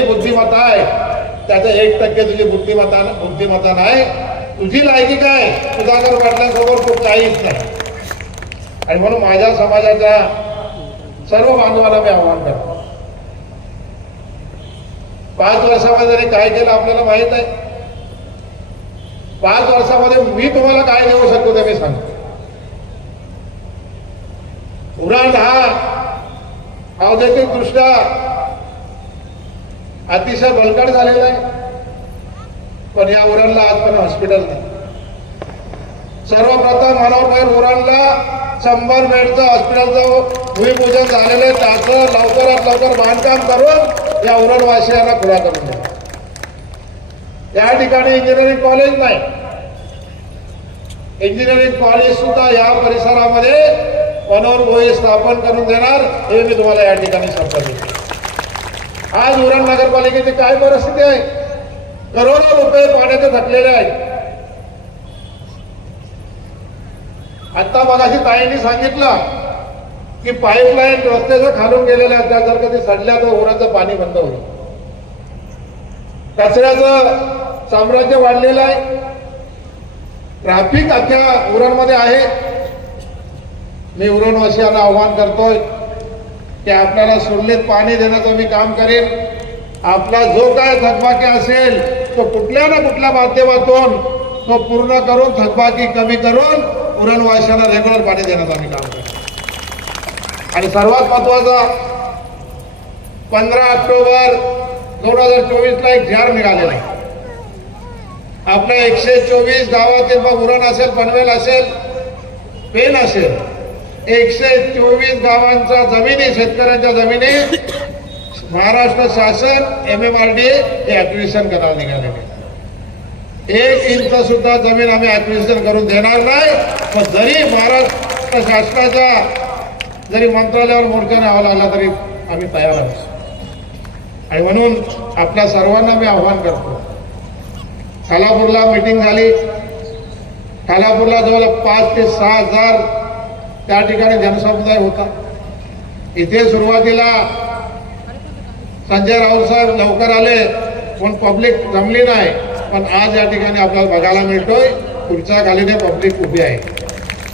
बुद्धिमत्ता आहे. त्याचं एक टक्के तुझी बुद्धिमत्ता बुद्धिमत्ता नाही. तुझी लायकी काय? सुधाकर पाटलांसमोर तू काहीच नाही. आणि म्हणून माझ्या समाजाच्या सर्व बांधवांना मी आव्हान करतो. पाच वर्षामध्ये त्यांनी काय केलं आपल्याला माहीत आहे पाच वर्षामध्ये मी तुम्हाला काय देऊ शकतो ते मी सांगतो. उरण हा औद्योगिकदृष्ट्या अतिशय बलकट झालेला आहे. पण या उरणला आजपर्यंत हॉस्पिटल नाही. सर्वप्रथम मनोहर उरणला शंभर बेडचं हॉस्पिटलचं भूमिपूजन झालेलं आहे. त्याचं लवकरात लवकर बांधकाम करून या उरणवासियांना खुला करून द्या. या ठिकाणी इंजिनिअरिंग कॉलेज नाही. इंजिनिअरिंग कॉलेज सुद्धा या परिसरामध्ये मनोहर भोई स्थापन करून देणार. हे मी तुम्हाला या ठिकाणी शपथ देतो आज उरण नगरपालिकेची काय परिस्थिती आहे? करोडो रुपये पाण्याचे थकलेले आहेत. आता मगाशी ताईंनी सांगितलं की पाईपलाईन रस्त्याचं खालून गेलेल्या आहेत त्या जर कधी सडल्या तर उराचं पाणी बंद होईल. कचऱ्याचं साम्राज्य वाढलेलं आहे. ट्रॅफिक अख्ख्या उरणमध्ये आहे. मी उरणवासियांना आव्हान करतोय. ते आपल्याला सुरलीत पाणी देण्याचं मी काम करेन. आपला जो काय थकबाकी असेल तो कुठल्या ना कुठल्या माध्यमातून तो पूर्ण करून थकबाकी कमी करून पुरणवाशांना रेग्युलर पाणी देण्याचं आम्ही काम करेन. आणि सर्वात महत्त्वाचा पंधरा ऑक्टोबर दोन हजार चोवीसला एक जार निघालेला आहे. आपल्या एकशे चोवीस गावातील मग उरण असेल पनवेल असेल पेन असेल एकशे चोवीस गावांच्या जमिनी शेतकऱ्यांच्या जमिनी. महाराष्ट्र शासन एम एम आर डी हे ऍक्विशन करायला निघालेले. आहे. एक इंच सुद्धा जमीन आम्ही ऍक्विशन करून देणार नाही. पण जरी महाराष्ट्र शासनाच्या जरी मंत्रालयावर मोर्चा न्यावा लागला तरी आम्ही तयार आहोत. आणि म्हणून आपल्या सर्वांना मी आव्हान करतो. खालापूरला मीटिंग झाली. खालापूरला जवळ पाच ते सहा हजार त्या ठिकाणी जनसमुदाय होता. इथे सुरुवातीला संजय राऊत साहेब लवकर आले पण पब्लिक जमली नाही. पण आज या ठिकाणी आपल्याला बघायला मिळतोय पुढच्या खालीने पब्लिक उभी आहे.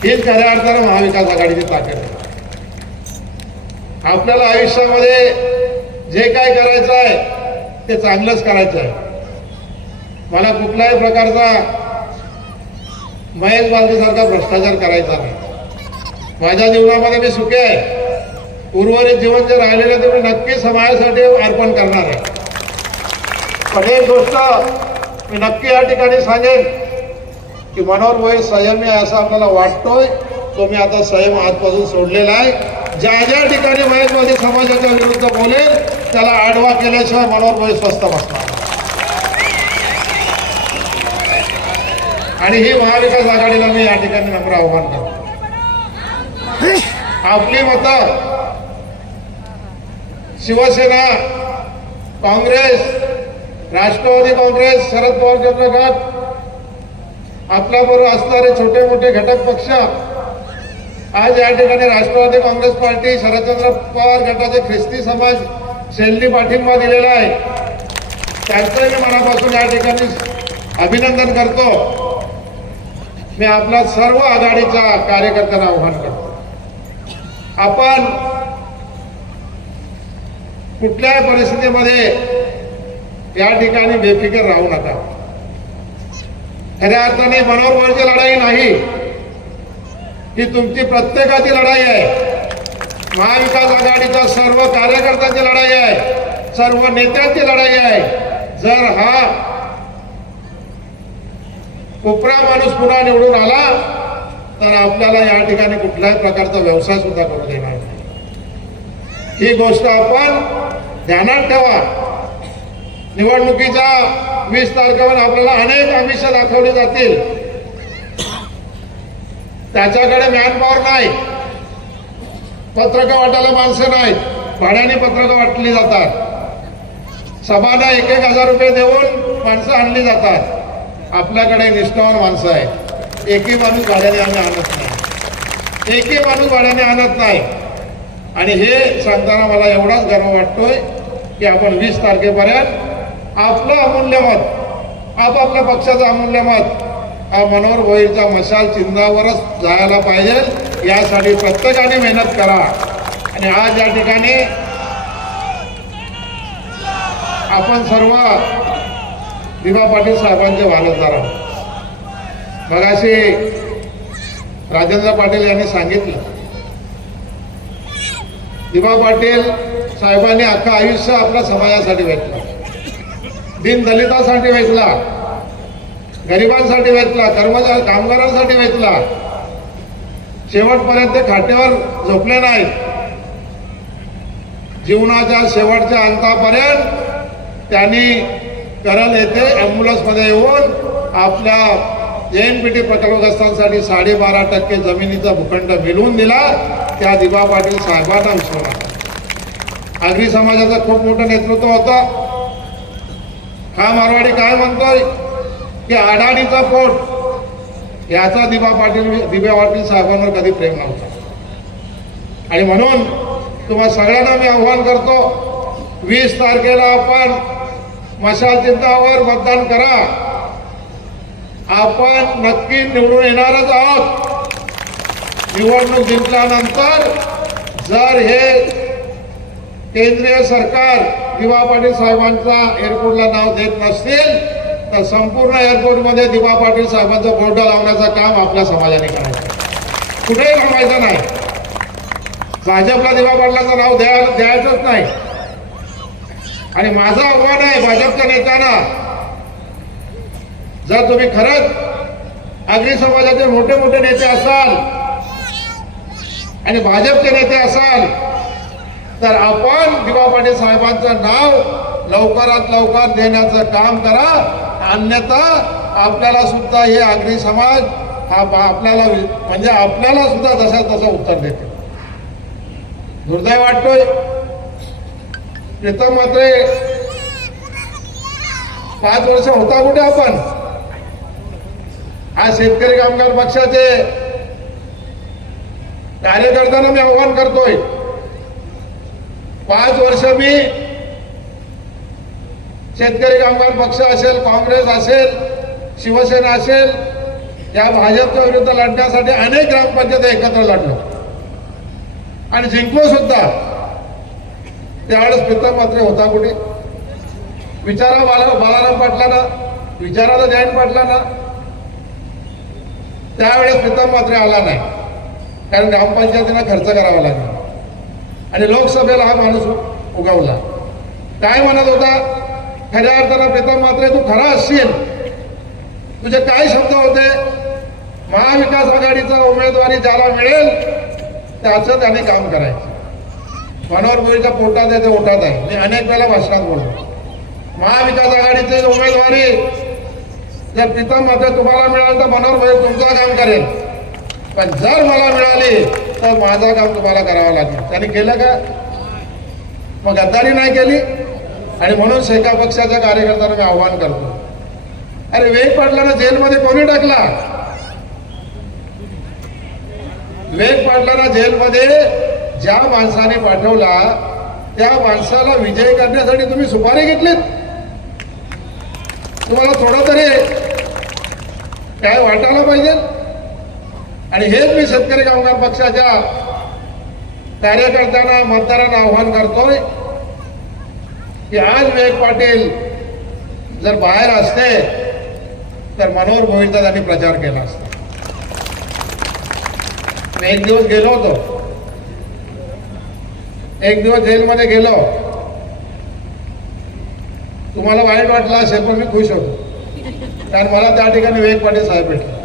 हीच खऱ्या अर्थानं महाविकास आघाडीची ताकद आहे. आपल्याला आयुष्यामध्ये जे काय करायचं आहे ते चांगलंच करायचं आहे. मला कुठल्याही प्रकारचा महेश बालदीसारखा भ्रष्टाचार करायचा नाही. माझ्या जीवनामध्ये मी सुखी आहे. उर्वरित जीवन जे राहिलेलं ते मी नक्की समाजासाठी अर्पण करणार आहे. पण एक गोष्ट मी नक्की या ठिकाणी सांगेन की मनोहर भोई संयमी आहे असं आपल्याला वाटतोय तो मी आता संयम आजपासून सोडलेला आहे. ज्या ज्या ठिकाणी महेशवादी समाजाच्या विरुद्ध बोलेल त्याला आडवा केल्याशिवाय मनोहर भोई स्वस्त बसणार. आणि ही महाविकास आघाडीला मी या ठिकाणी नम्र आव्हान करतो. आपली मतं. शिवसेना काँग्रेस राष्ट्रवादी काँग्रेस शरद पवार गट आपल्याबरोबर असणारे छोटे मोठे घटक पक्ष. आज या ठिकाणी राष्ट्रवादी काँग्रेस पार्टी शरदचंद्र पवार गटाचे ख्रिस्ती समाज शैली पाठिंबा दिलेला आहे. त्यांचं मी मनापासून या ठिकाणी अभिनंदन करतो. मी आपला सर्व आघाडीचा कार्यकर्त्यांना आव्हान करतो. आपण कुठल्याही परिस्थितीमध्ये या ठिकाणी बेफिकर राहू नका. खऱ्या अर्थाने मनोबळची लढाई नाही ही तुमची प्रत्येकाची लढाई आहे. महाविकास आघाडीच्या सर्व कार्यकर्त्यांची लढाई आहे सर्व नेत्यांची लढाई आहे. जर हा कोपरा माणूस पुन्हा निवडून आला तर आपल्याला या ठिकाणी कुठल्याही प्रकारचा व्यवसाय सुद्धा करू देणार नाही. ही गोष्ट आपण ध्यानात ठेवा. निवडणुकीच्या वीस तारखेवर आपल्याला अनेक आमिष दाखवली जातील. त्याच्याकडे मॅनपॉवर नाही. पत्रकं वाटायला माणसं नाहीत. भाड्याने पत्रकं वाटली जातात. सभाना एक एक हजार रुपये देऊन माणसं आणली जातात. आपल्याकडे निष्ठावान माणसं आहेत. एकही माणूस भाड्याने आम्ही आणत नाही. एकही माणूस भाड्याने आणत नाही. आणि हे सांगताना मला एवढाच गर्व वाटतोय की आपण वीस तारखेपर्यंत आपलं अमूल्य मत आपापल्या पक्षाचं अमूल्य मत हा मनोहर भोईरचा मशाल चिन्हावरच जायला पाहिजे. यासाठी प्रत्येकाने मेहनत करा. आणि आज या ठिकाणी आपण सर्व दिवा पाटील साहेबांचे वारसदार आहोत. मगाशी राजेंद्र पाटील यांनी सांगितलं. दिवा पाटील साहेबांनी अख्खा आयुष्य आपल्या समाजासाठी वेचला. दिन दलितासाठी वेचला. गरिबांसाठी वेचला. कर्मचारी कामगारांसाठी वेचला. शेवटपर्यंत ते खाट्यावर झोपले नाहीत. जीवनाच्या शेवटच्या अंतापर्यंत त्यांनी करल येथे ॲम्ब्युलन्समध्ये येऊन आपल्या एनपीटी प्रकल्पग्रस्तांसाठी साडेबारा टक्के जमिनीचा भूखंड मिळवून दिला. त्या दिबा पाटील साहेबांना विसरला. आगरी समाजाचं खूप मोठं नेतृत्व होतं. हा मारवाडी काय म्हणतोय? की अडाणीचा पोट. याचा दिबा पाटील दिबा पाटील साहेबांवर कधी प्रेम नव्हता. आणि म्हणून तुम्हा सगळ्यांना मी आव्हान करतो वीस तारखेला आपण मशाल चिन्हावर मतदान करा. आपण नक्की निवडून येणारच आहोत. निवडणूक जिंकल्यानंतर जर हे केंद्रीय सरकार दिवा पाटील साहेबांचा एअरपोर्टला नाव देत नसतील तर संपूर्ण एअरपोर्टमध्ये दिवा पाटील साहेबांचं बोर्ड लावण्याचं काम आपल्या समाजाने करायचं कुठेही थांबायचं नाही. भाजपला दिवा पाटलाचं नाव द्या द्यायचंच नाही. आणि माझं आव्हान आहे भाजपच्या नेत्यांना जर तुम्ही खरंच आगरी समाजाचे मोठे मोठे नेते असाल आणि भाजपचे नेते असाल तर आपण दिवा पाटील साहेबांचं नाव लवकरात लवकर देण्याचं काम करा. अन्यथा आपल्याला सुद्धा हे आगरी समाज हा आपल्याला म्हणजे आपल्याला सुद्धा जसा तसं उत्तर देते. दुर्दैव वाटतोय. प्रीतम मात्र पाच वर्ष होता कुठे आपण? आज शेतकरी कामगार पक्षाचे कार्यकर्त्यांना मी आव्हान करतोय. पाच वर्ष मी शेतकरी कामगार पक्ष असेल काँग्रेस असेल शिवसेना असेल या भाजपच्या विरुद्ध लढण्यासाठी अनेक ग्रामपंचायत एकत्र लढलो. आणि जिंकलो सुद्धा. त्यावेळेस प्रीतम मात्रे होता कुठे? विचारा बाला बालाराम पाटलांना विचारा तर जयंत पाटलांना. त्यावेळेस प्रीतम मात्रे आला नाही. कारण ग्रामपंचायतीला खर्च करावा लागला. आणि लोकसभेला हा माणूस उगवला. काय म्हणत होता? खऱ्या अर्थानं प्रीतम मात्रे तू खरा असशील. तुझे काय शब्द होते? महाविकास आघाडीचा उमेदवारी ज्याला मिळेल त्याचं त्याने काम करायचं. मनोहर भोईच्या पोटात आहे ते ओटात आहे. मी अनेक वेळा भाषणात बोलतो महाविकास आघाडीचे उमेदवारी जर पिता माता तुम्हाला मिळाल तर मनोहर भोई तुमचं काम करेल. पण जर मला मिळाली तर माझं काम तुम्हाला करावं लागेल. त्याने केलं का? मग गद्दारी नाही केली. आणि म्हणून शेका पक्षाच्या कार्यकर्त्यांना मी आव्हान करतो. अरे वेग पाटलांना जेलमध्ये कोणी टाकला? वेग पाटलांना जेलमध्ये ज्या माणसाने पाठवला त्या माणसाला विजय करण्यासाठी तुम्ही सुपारी घेतलीत. तुम्हाला थोडं तरी काय वाटायला पाहिजे? आणि हेच मी शेतकरी कामगार पक्षाच्या कार्यकर्त्यांना मतदारांना आव्हान करतोय की आज वेग पाटील जर बाहेर असते तर मनोहर भोईरचा त्यांनी प्रचार केला असता. मी एक दिवस गेलो होतो. एक दिवस जेलमध्ये गेलो. तुम्हाला वाईट वाटलं असेल पण मी खुश होतो. कारण मला त्या ठिकाणी वेग पाटील साहेब भेटले.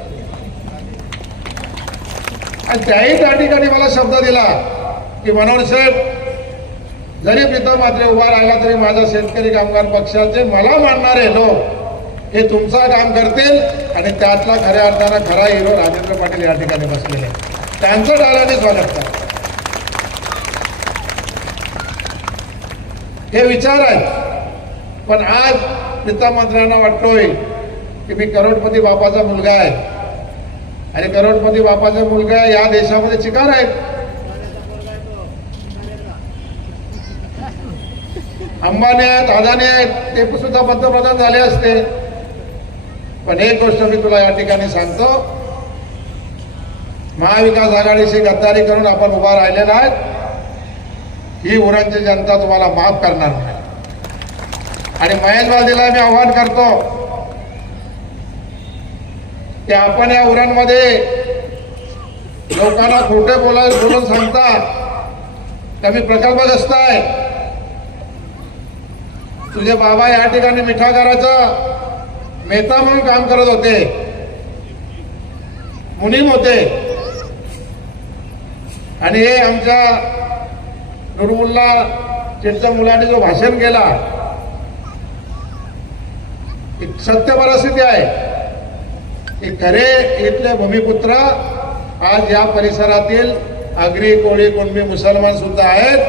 आणि त्याही त्या ठिकाणी मला शब्द दिला की मनोहर साहेब जरी प्रीतम मात्रे उभा राहिला तरी माझा शेतकरी कामगार पक्षाचे मला मानणारे लोक हे तुमचं काम करतील आणि त्यातला खऱ्या अर्थानं खरा हिरो राजेंद्र पाटील या ठिकाणी बसलेले त्यांचं डायलाने स्वागत करा. हे विचार आहेत. पण आज प्रीतम मंत्र्यांना वाटतोय की मी करोडपती बापाचा मुलगा आहे. आणि करोडपती बापाचा मुलगा या देशामध्ये चिकार आहेत अंबानी आहेत अदानी आहेत ते सुद्धा पंतप्रधान झाले असते. पण एक गोष्ट मी तुला या ठिकाणी सांगतो. महाविकास आघाडीशी गद्दारी करून आपण उभा राहिलेला आहे ही उरणची जनता तुम्हाला माफ करणार नाही. आणि महेश बालदीला मी आव्हान करतो की आपण या उरणमध्ये लोकांना खोटे बोलाय बोलून सांगता कमी प्रकल्पग्रस्त आहे तुझे बाबा या ठिकाणी मिठागराचं मेहता म्हणून काम करत होते. मुनीम होते. आणि हे आमच्या नुरमुल्ला चिंच मुलाने जो भाषण केला सत्य परिस्थिती आहे की खरे इथले भूमिपुत्र आज या परिसरातील आगरी कोळी कुणबी मुसलमान सुद्धा आहेत.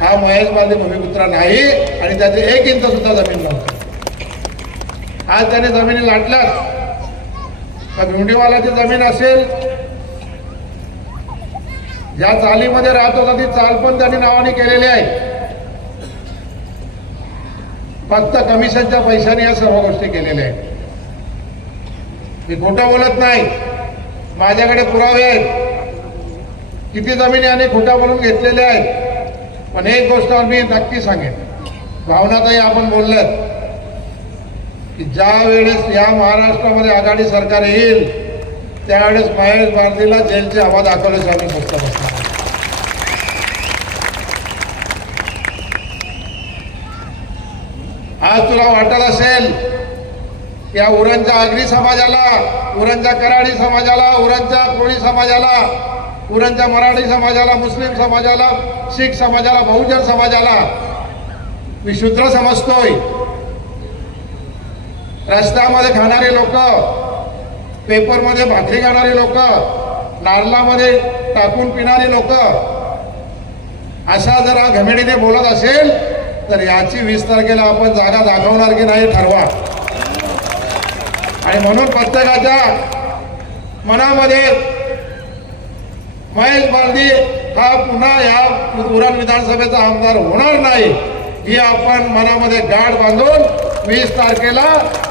हा महेश बालदी भूमिपुत्र नाही आणि त्याचे एक इंच सुद्धा जमीन नव्हतं. आज त्याने जमिनी लाटल्यात. तर भिवंडीवाल्याची जमीन असेल. ज्या चालीमध्ये राहत होता ती चाल पण त्यांनी नावाने केलेली आहे. फक्त कमिशनच्या पैशाने या सर्व गोष्टी केलेल्या आहेत. मी खोटं बोलत नाही. माझ्याकडे पुरावे आहेत. किती जमिनी आणि खोटा बोलून घेतलेल्या आहेत. पण एक गोष्ट मी नक्की सांगेन. भावनाताई आपण बोललात की ज्या वेळेस या महाराष्ट्रामध्ये आघाडी सरकार येईल त्यावेळेस महेश भारतीला जेलची हवा दाखवल्याशिवाय आम्ही मुक्त बसणार आज तुला वाटत असेल या उरणच्या आगरी समाजाला उरणच्या कराडी समाजाला उरणच्या कोळी समाजाला उरणच्या मराठी समाजाला मुस्लिम समाजाला शीख समाजाला बहुजन समाजाला मी शूद्र समजतोय. रस्त्यामध्ये खाणारे लोक पेपरमध्ये भाकरी खाणारे लोक नारळामध्ये टाकून पिणारी लोक अशा जर घमेडीने बोलत असेल तर याची वीस तारखेला आपण जागा दाखवणार की नाही ठरवा. आणि म्हणून प्रत्येकाच्या मनामध्ये महेश बालदी हा पुन्हा या उरण विधानसभेचा आमदार होणार नाही ही आपण मनामध्ये गाठ बांधून वीस तारखेला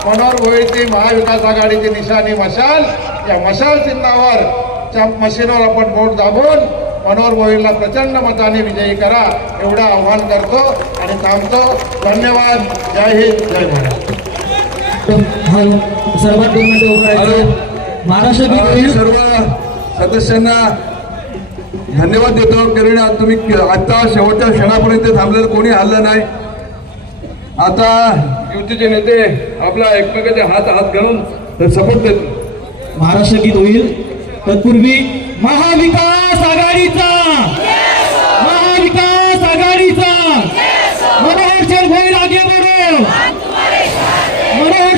मनोहर भोईरची महाविकास आघाडीची निशाणी मशाल या मशाल चिन्हावर च्या मशीनवर आपण बोट दाबून मनोहर भोईरला प्रचंड मताने विजयी करा एवढं आव्हान करतो आणि थांबतो. धन्यवाद. जय हिंद. जय महाराष्ट्र सर्वात दोन मिनिटं उभं राहायचं महाराष्ट्र मी गीत सर्व सदस्यांना धन्यवाद देतो. कारण तुम्ही आता शेवटच्या क्षणापर्यंत थांबलेलं कोणी हल्लं नाही. आता युतीचे नेते आपला एकमेकाचे हात हात घालून सपोर्ट देतो महाराष्ट्र गीत होईल. तत्पूर्वी महाविकास महाविकास आघाडीचा. महाविकास आघाडीचा. मनोहर भाई रागे बरोबर मनोहर